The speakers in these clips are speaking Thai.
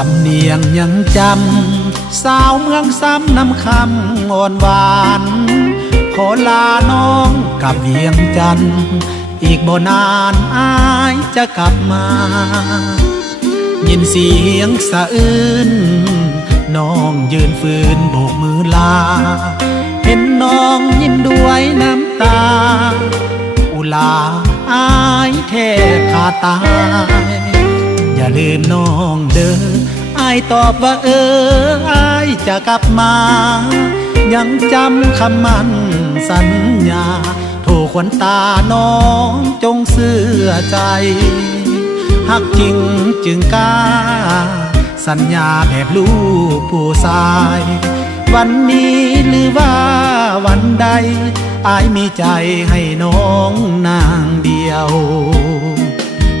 สำเนียงยังจำสาวเมืองซ้ำนำคำอ่อนหวานขอลาน้องกับเวียงจันทร์อีกบ่นานอายจะกลับมายินเสียงสะอื้นน้องยืนฝืนโบกมือลาเห็นน้องยิ้มด้วยน้ำตาอุลาอายแทบขาดตายอย่าลืมน้องเด้ออายตอบว่าอายจะกลับมายังจำคำมั่นสัญญาโทขวัญตาน้องจงเสื่อใจหักจริงจึงกล้าสัญญาแบบลูกผู้ชายวันนี้หรือว่าวันใดอายมีใจให้น้องนางเดียว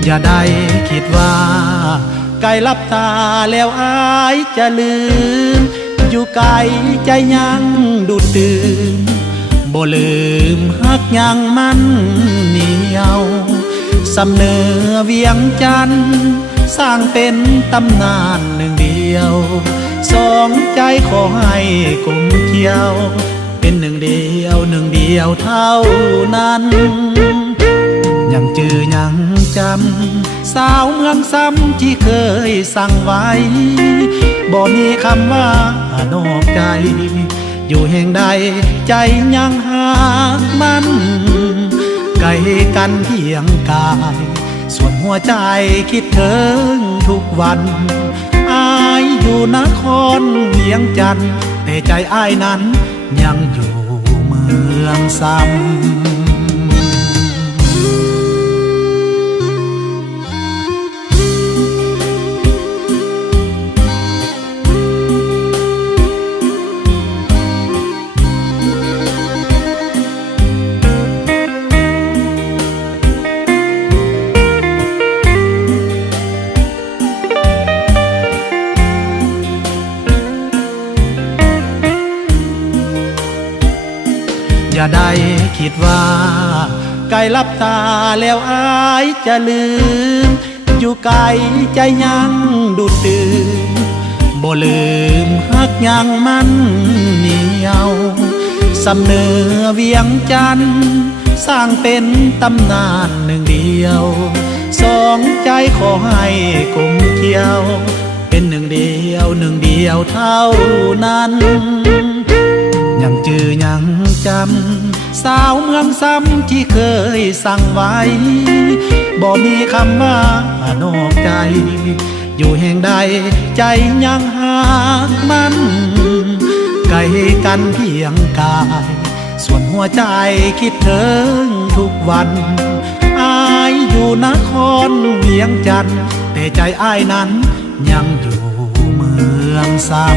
อย่าได้คิดว่าไกลลับตาแล้วอายจะลืมอยู่ไกลใจยังดูดดื่มบ่ลืมฮักยังมันเหนียวสำเนอเวียงจันทร์สร้างเป็นตำนานหนึ่งเดียวสองใจขอให้กลมเกี่ยวเป็นหนึ่งเดียวหนึ่งเดียวเท่านั้นยังจือยังจำสาวเมืองซ้ำที่เคยสั่งไว้บ่มีคำว่านอกใจอยู่แห่งใดใจยังหากมันไกลกันเพียงกายส่วนหัวใจคิดถึงทุกวันอายอยู่นครเวียงจันทร์แต่ใจอายนั้นยังอยู่เมืองซ้ำอย่าได้คิดว่าไกลลับตาแล้วอายจะลืมอยู่ไกลใจยังดูดดื่มบ่ลืมฮักยังมันเหนียวสำเนอเวียงจันทร์สร้างเป็นตำนานหนึ่งเดียวสองใจขอให้กลมเกี่ยวเป็นหนึ่งเดียวหนึ่งเดียวเท่านั้นยังจือยังจำสาวเมืองซ้ำที่เคยสั่งไว้บ่มีคำว่านอกใจอยู่แห่งใดใจยังหากมันไกลกันเพียงกายส่วนหัวใจคิดถึงทุกวันอายอยู่นครเวียงจันทร์แต่ใจอายนั้นยังอยู่เมืองซ้ำ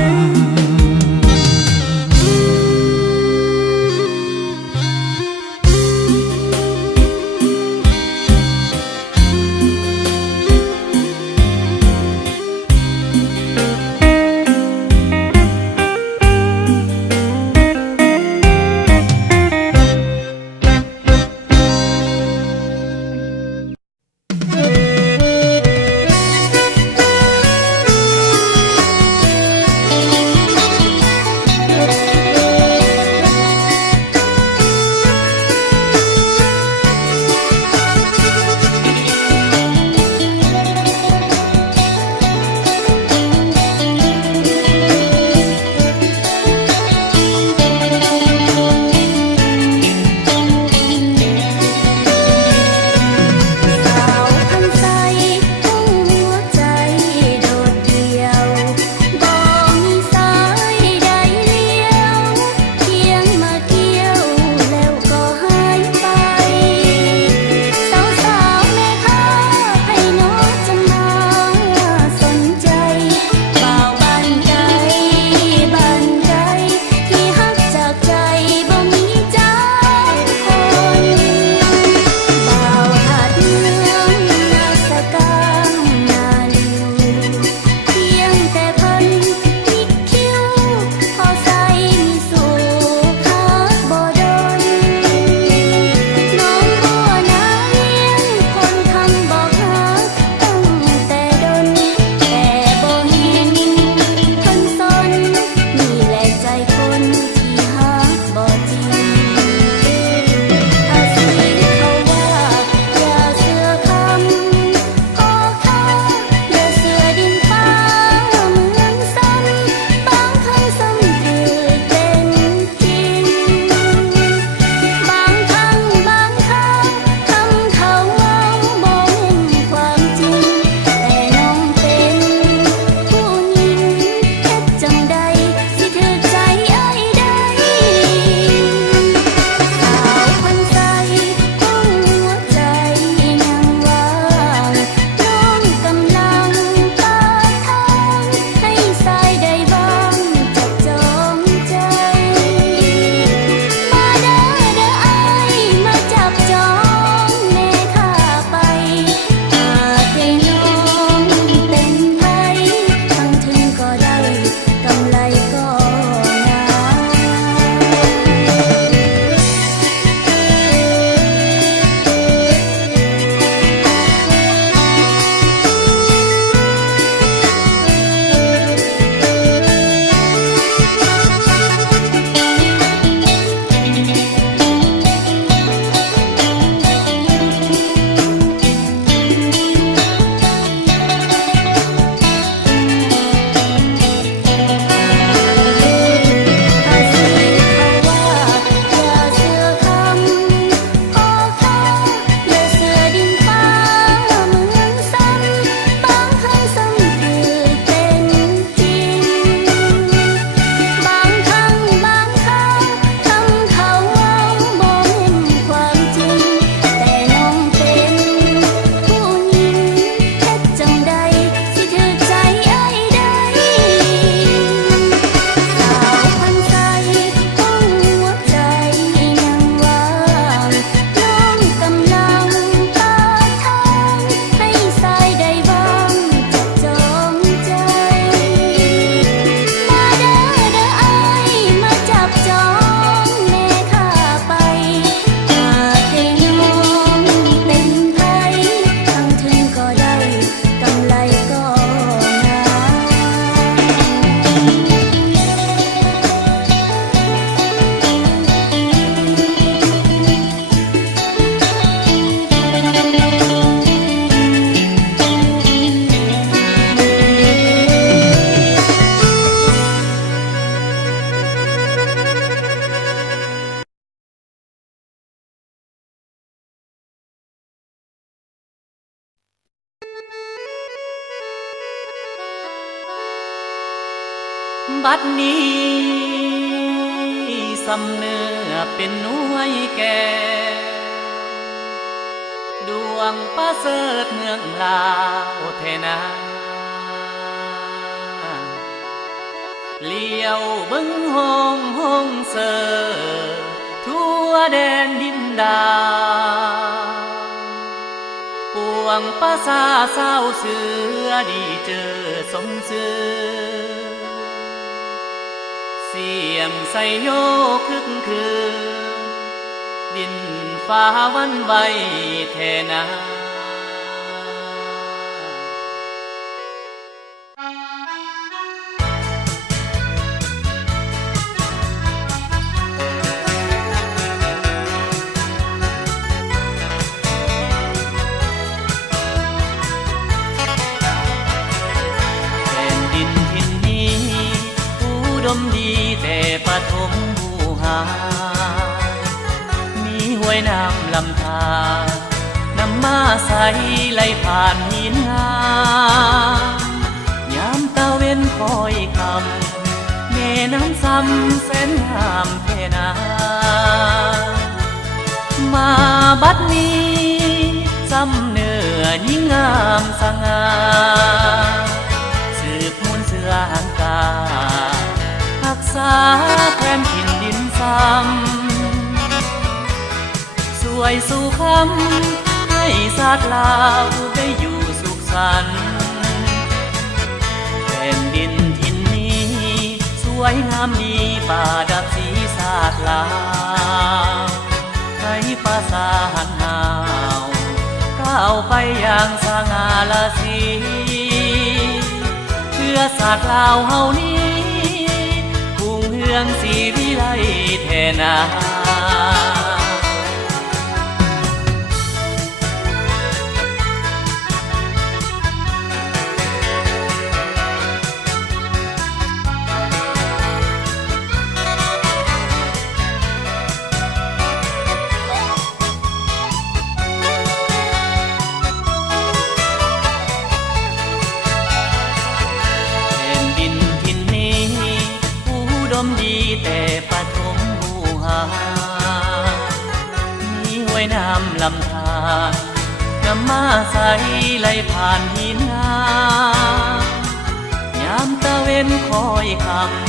บัดนี้สำเนื้อเป็นหน่วยแก่ดวงประเสริฐเมืองลาวเทนาเลี้ยวเบิ่งห้องเสอทั่วแดนดินดาปวงประสาเศร้าเสือดีเจอสมซื่อเสียงไซโยคึกคืนดินฟ้าวันไหวแทนาดมดีแต่ปฐมบูหามีห้วยน้ำลำธารน้ำมาใสไหลผ่านหินงามยามตะเว้นคอยคำแม่น้ำซ้ำแสนงามเทนามาบัดนี้ซ้ำเนื้อยิ่งงามสง่าสืบมูลเสือหางการักษาแคว้นถิ่นดินซ้ำสวยสู่คำให้ศาสตร์ลาวได้อยู่สุขสันต์แผ่นดินถิ่นนี้สวยงามมีป่าดับสีศาสตร์ลาวให้ภาษาหันหาวก้าวไปอย่างสง่าราศีเพื่อศาสตร์ลาวเฮานี้เมืองศรีวิไลแทนาดีแต่ปฐมบูหามีห้วยน้ำลำธารน้ำมาใสไหลผ่านหินงามยามตะเว้นคอยคำ